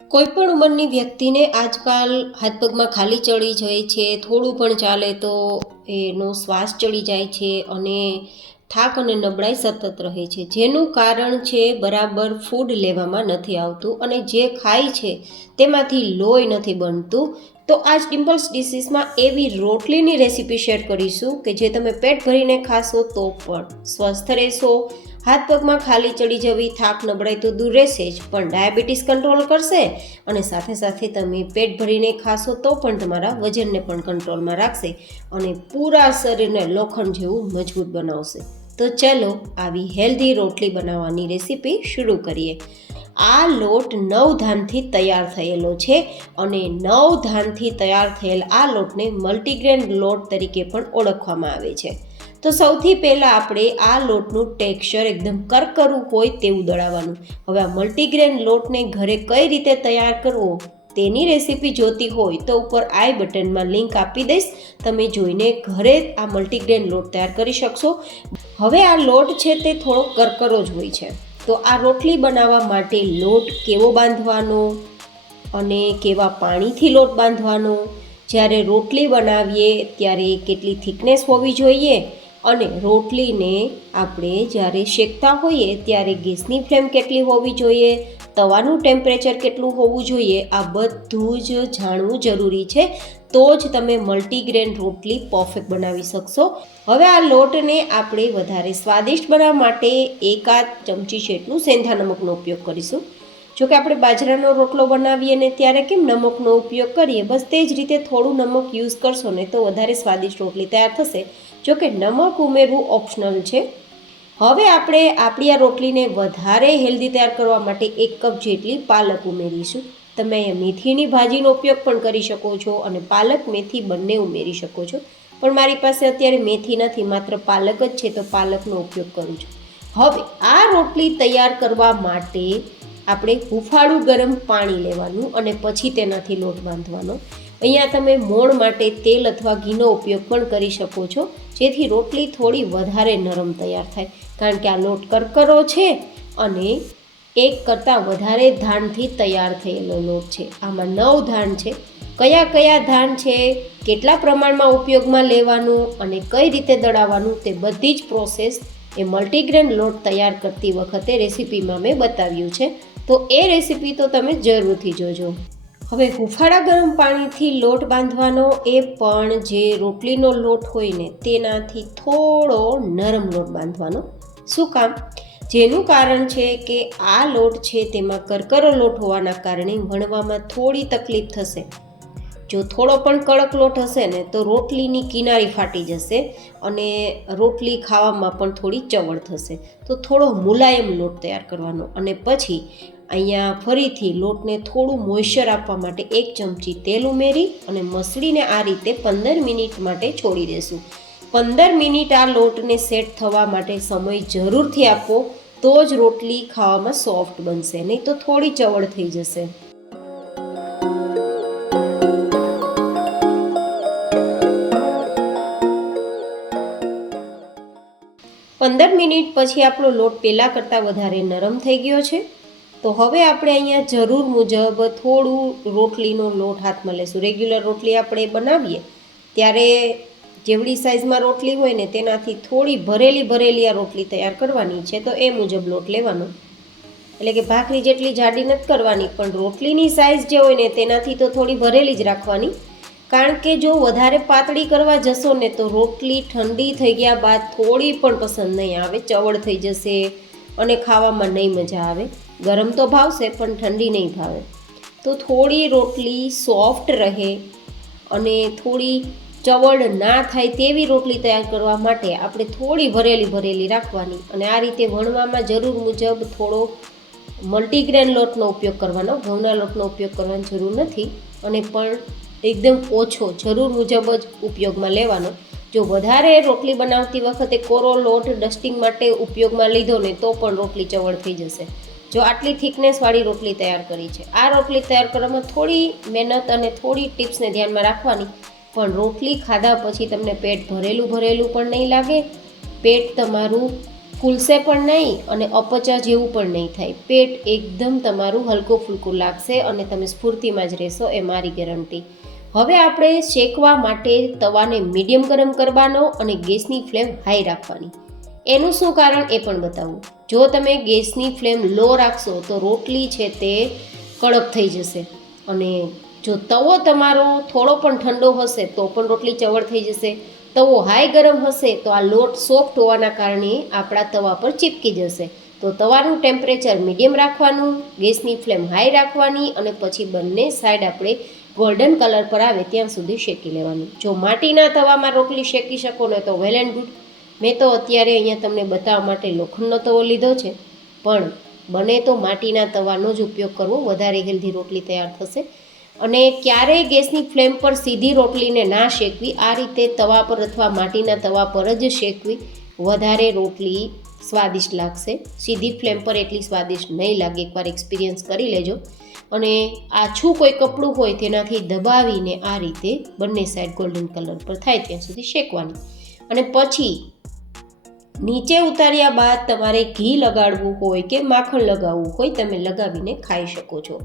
કોઈપણ ઉંમરની વ્યક્તિને આજકાલ હાથ પગમાં ખાલી ચડી જાય છે, થોડું પણ ચાલે તો એનો શ્વાસ ચડી જાય છે અને થાક અને નબળાઈ સતત રહે છે, જેનું કારણ છે બરાબર ફૂડ લેવામાં નથી આવતું અને જે ખાય છે તેમાંથી લોહી નથી બનતું. તો આજ ડિમ્પલ્સ ડિસીઝમાં એવી રોટલીની રેસીપી શેર કરીશું કે જે તમે પેટ ભરીને ખાશો તો પણ સ્વસ્થ રહેશો. હાથ પગમાં ખાલી ચડી જવી, થાક નબળાઈ તો દૂર રહેશે જ, પણ ડાયાબિટીસ કંટ્રોલ કરશે અને સાથે સાથે તમે પેટ ભરીને ખાશો તો પણ તમારા વજનને પણ કંટ્રોલમાં રાખશે અને પૂરા શરીરને લોખંડ જેવું મજબૂત બનાવશે. તો ચલો આવી હેલ્ધી રોટલી બનાવવાની રેસીપી શરૂ કરીએ. આ લોટ 9 ધાનથી તૈયાર થયેલો છે અને 9 ધાનથી તૈયાર થયેલ આ લોટને મલ્ટીગ્રેન લોટ તરીકે પણ ઓળખવામાં આવે છે. તો સૌથી પહેલાં આપણે આ લોટનું ટેક્સચર એકદમ કરકરું હોય તેવું દળાવવાનું. હવે આ મલ્ટીગ્રેન લોટને ઘરે કઈ રીતે તૈયાર કરવો તેની રેસીપી જોતી હોય તો ઉપર આઈ બટનમાં લિંક આપી દઈશ, તમે જોઈને ઘરે આ મલ્ટીગ્રેન લોટ તૈયાર કરી શકશો. હવે આ લોટ છે તે થોડો કરકરો જ હોય છે, તો આ રોટલી બનાવવા માટે લોટ કેવો બાંધવાનો અને કેવા પાણીથી લોટ બાંધવાનો, જ્યારે રોટલી બનાવીએ ત્યારે કેટલી થિકનેસ હોવી જોઈએ અને રોટલીને આપણે જ્યારે શેકતા હોઈએ ત્યારે ગેસની ફ્લેમ કેટલી હોવી જોઈએ, તવાનું ટેમ્પરેચર કેટલું હોવું જોઈએ, આ બધું જ જાણવું જરૂરી છે. તો જ તમે મલ્ટીગ્રેન રોટલી પરફેક્ટ બનાવી શકશો. હવે આ લોટને આપણે વધારે સ્વાદિષ્ટ બનાવવા માટે 1 ચમચી જેટલું સેંધા નમકનો ઉપયોગ કરીશું. જોકે આપણે બાજરાનો રોટલો બનાવીએ ને ત્યારે કેમ નમકનો ઉપયોગ કરીએ, બસ તે જ રીતે થોડું નમક યુઝ કરશો ને તો વધારે સ્વાદિષ્ટ રોટલી તૈયાર થશે. જોકે નમક ઉમેરવું ઓપ્શનલ છે. હવે આપણે આપણી આ રોટલીને વધારે હેલ્ધી તૈયાર કરવા માટે 1 કપ જેટલી પાલક ઉમેરીશું. તમે અહીંયા મેથીની ભાજીનો ઉપયોગ પણ કરી શકો છો અને પાલક મેથી બંને ઉમેરી શકો છો, પણ મારી પાસે અત્યારે મેથી નથી, માત્ર પાલક જ છે તો પાલકનો ઉપયોગ કરું છું. હવે આ રોટલી તૈયાર કરવા માટે આપણે હુંફાળું ગરમ પાણી લેવાનું અને પછી તેનાથી લોટ બાંધવાનો. અહીંયા તમે મોણ માટે તેલ અથવા ઘીનો ઉપયોગ પણ કરી શકો છો, જેથી રોટલી થોડી વધારે નરમ તૈયાર થાય, કારણ કે આ લોટ કરકરો છે અને 1 કરતાં વધારે ધાનથી તૈયાર થયેલો લોટ છે. આમાં 9 ધાન છે. કયા કયા ધાન છે, કેટલા પ્રમાણમાં ઉપયોગમાં લેવાનું અને કઈ રીતે દળાવવાનું તે બધી જ પ્રોસેસ એ મલ્ટીગ્રેન લોટ તૈયાર કરતી વખતે રેસીપીમાં મેં બતાવ્યું છે, તો એ રેસીપી તો તમે જરૂરથી જોજો. હવે હુંફાળા ગરમ પાણીથી લોટ બાંધવાનો, એ પણ જે રોટલીનો લોટ હોય ને તેનાથી થોડો નરમ લોટ બાંધવાનો. શું કામ? જેનું કારણ છે કે આ લોટ છે તેમાં કરકરો લોટ હોવાના કારણે વણવામાં થોડી તકલીફ થશે. જો થોડો પણ કડક લોટ હશે ને તો રોટલીની કિનારી ફાટી જશે અને રોટલી ખાવામાં પણ થોડી ચવડ થશે. તો થોડો મુલાયમ લોટ તૈયાર કરવાનો અને પછી અહીંયા ફરીથી લોટને થોડું મોઇશ્ચર આપવા માટે 1 ચમચી તેલ ઉમેરી અને મસળીને આ રીતે 15 મિનિટ માટે છોડી દેશું. 15 મિનિટ આ લોટને સેટ થવા માટે સમય જરૂરથી આપો, તો જ રોટલી ખાવામાં સોફ્ટ બનશે, નહીં તો થોડી ચવડ થઈ જશે. 15 મિનિટ પછી આપણો લોટ પહેલાં કરતાં વધારે નરમ થઈ ગયો છે. તો હવે આપણે અહીંયા જરૂર મુજબ થોડું રોટલીનો લોટ હાથમાં લેશું. રેગ્યુલર રોટલી આપણે બનાવીએ ત્યારે જેવડી સાઇઝમાં રોટલી હોય ને તેનાથી થોડી ભરેલી આ રોટલી તૈયાર કરવાની છે, તો એ મુજબ લોટ લેવાનો. એટલે કે ભાખરી જેટલી જાડી નથી કરવાની, પણ રોટલીની સાઇઝ જે હોય ને તેનાથી તો થોડી ભરેલી જ રાખવાની, કારણ કે જો વધારે પાતળી કરવા જશો ને તો રોટલી ઠંડી થઈ ગયા બાદ થોડી પણ પસંદ નહીં આવે, ચવડ થઈ જશે અને ખાવામાં નહીં મજા આવે. ગરમ તો ભાવશે પણ ઠંડી નહીં ભાવે. તો થોડી રોટલી સોફ્ટ રહે અને થોડી ચવડ ના થાય તેવી રોટલી તૈયાર કરવા માટે આપણે થોડી ભરેલી રાખવાની અને આ રીતે વણવામાં જરૂર મુજબ થોડો મલ્ટીગ્રેન લોટનો ઉપયોગ કરવાનો, ઘઉંના લોટનો ઉપયોગ કરવાની જરૂર નથી અને પણ એકદમ ઓછો જરૂર મુજબ જ ઉપયોગમાં લેવાનો. જો વધારે રોટલી બનાવતી વખતે કોરો લોટ ડસ્ટિંગ માટે ઉપયોગમાં લીધો ને તો પણ રોટલી ચવડ થઈ જશે. જો આટલી થિકનેસવાળી રોટલી તૈયાર કરી છે, આ રોટલી તૈયાર કરવામાં થોડી મહેનત અને થોડી ટિપ્સને ધ્યાનમાં રાખવાની, પણ રોટલી ખાધા પછી તમને પેટ ભરેલું પણ નહીં લાગે, પેટ તમારું ફૂલશે પણ નહીં અને અપચા જેવું પણ નહીં થાય. પેટ એકદમ તમારું હલકું ફૂલકું લાગશે અને તમે સ્ફૂર્તિમાં જ રહેશો, એ મારી ગેરંટી. હવે આપણે શેકવા માટે તવાને મીડિયમ ગરમ કરવાનો અને ગેસની ફ્લેમ હાઈ રાખવાની. એનું શું કારણ એ પણ બતાવું. જો તમે ગેસની ફ્લેમ લો રાખશો તો રોટલી છે તે કડક થઈ જશે, અને જો તવો તમારો થોડો પણ ઠંડો હશે તો પણ રોટલી ચવડ થઈ જશે. તવો હાઈ ગરમ હશે તો આ લોટ સોફ્ટ હોવાના કારણે આપણા તવા પર ચીપકી જશે. તો તવાનું ટેમ્પરેચર મીડિયમ રાખવાનું, ગેસની ફ્લેમ હાઈ રાખવાની અને પછી બંને સાઈડ આપણે ગોલ્ડન કલર પર આવે ત્યાં સુધી શેકી લેવાનું. જો માટીના તવામાં રોટલી શેકી શકો ને તો વેલ એન્ડ ગુડ. મેં તો અત્યારે અહીંયા તમને બતાવવા માટે લોખંડનો તવો લીધો છે, પણ બને તો માટીના તવાનો જ ઉપયોગ કરવો, વધારે હેલ્ધી રોટલી તૈયાર થશે. અને ક્યારેય ગેસની ફ્લેમ પર સીધી રોટલીને ના શેકવી, આ રીતે તવા પર અથવા માટીના તવા પર જ શેકવી, વધારે રોટલી સ્વાદિષ્ટ લાગશે. સીધી ફ્લેમ પર એટલી સ્વાદિષ્ટ નહીં લાગે, એકવાર એક્સપિરિયન્સ કરી લેજો. અને આછું કોઈ કપડું હોય તેનાથી દબાવીને આ રીતે બંને સાઈડ ગોલ્ડન કલર પર થાય ત્યાં સુધી શેકવાની. અને પછી નીચે ઉતાર્યા બાદ તમારે ઘી લગાડવું હોય કે માખણ લગાવવું હોય, તમે લગાવીને ખાઈ શકો છો.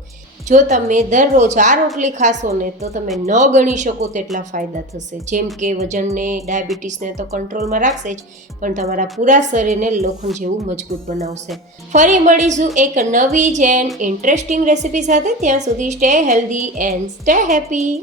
જો તમે દરરોજ આ રોટલી ખાશો ને તો તમે ન ગણી શકો તેટલા ફાયદા થશે. જેમ કે વજનને, ડાયાબિટીસને તો કંટ્રોલમાં રાખશે જ, પણ તમારા પૂરા શરીરને લોખંડ જેવું મજબૂત બનાવશે. ફરી મળીશું એક નવી જ એન્ડ ઇન્ટરેસ્ટિંગ રેસિપી સાથે. ત્યાં સુધી stay healthy and stay happy.